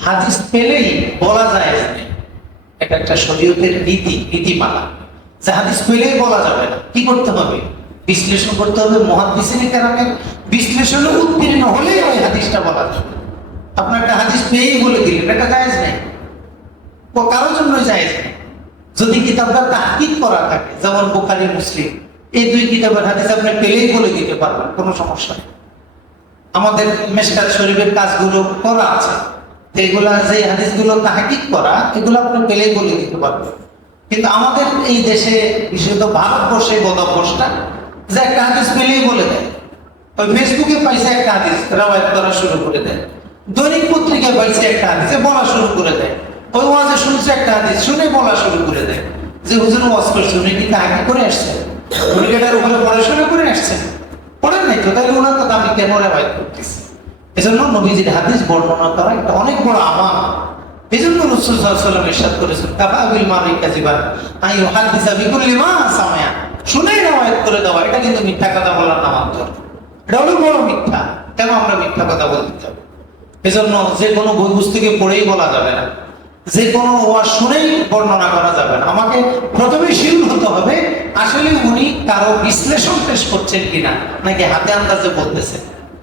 হাদিস পেলেই বলা যায় এটা একটা শরীয়তের নীতি, নীতিমালা। যে হাদিস পেলেই বলা যাবে না, কি করতে হবে? বিশ্লেষণ করতে হবে মহাদিসিনী কারণের বিশ্লেষণে উত্তীর্ণ হলেই ওই হাদিসটা বলা যাবে। আপনার একটা হাদিস পেয়েই বলে দিলেন, এটা জায়েজ নেই। কারোর জন্য জায়েজ নেই। যদি কিতাবটা তাহকিক করা থাকে, যেমন বোখারি, মুসলিম, এই দুই কিতাবের হাদিস আপনি পেলেই বলে দিতে পারবেন, কোনো সমস্যা নেই। আমাদের মেশকাত শরীফের কাজগুলো করা আছে। এগুলা যে হাদিসগুলো করা, এগুলো আপনি পেলেই বলে দিতে পারবেন। কিন্তু আমাদের এই দেশে বিশেষত ভারতবর্ষে যে একটা হাদিস পেলেই বলে দেয়। ওই ফেসবুকে পাইছে একটা হাদিস করা শুরু করে দেয়। দৈনিক পত্রিকায় পাইছে একটা হাদিসে বলা শুরু করে দেয়। ওই ওয়াজে শুনছে একটা হাদিস, শুনে বলা শুরু করে দেয়। যে হুজুর ওয়াজ করছে, উনি কি তাহাকি করে আসছে? উনি উপরে পড়াশোনা করে আসছেন পড়েন নাই তো? তাহলে ওনার কথা আমি কেন রেবায়ত করতেছি? এজন্য নবীজির হাদিস বর্ণনা করা একটা অনেক বড় ইরশাদ করেছেন আই বিকুল্লি মা রেওয়ায়াত করে এটা কিন্তু মিথ্যা কথা বলার এটা হলো বড় মিথ্যা। কেন আমরা মিথ্যা কথা বলতে হবে এজন্য যে কোনো বই পুস্তকে পড়েই বলা যাবে না। যে কোনো ওয়াজ শুনেই বর্ণনা করা যাবে না। আমাকে প্রথমে শিউর হতে হবে, আসলে উনি কারও বিশ্লেষণ পেশ করছেন কিনা, নাকি হাতে আন্দাজে বলতেছেন।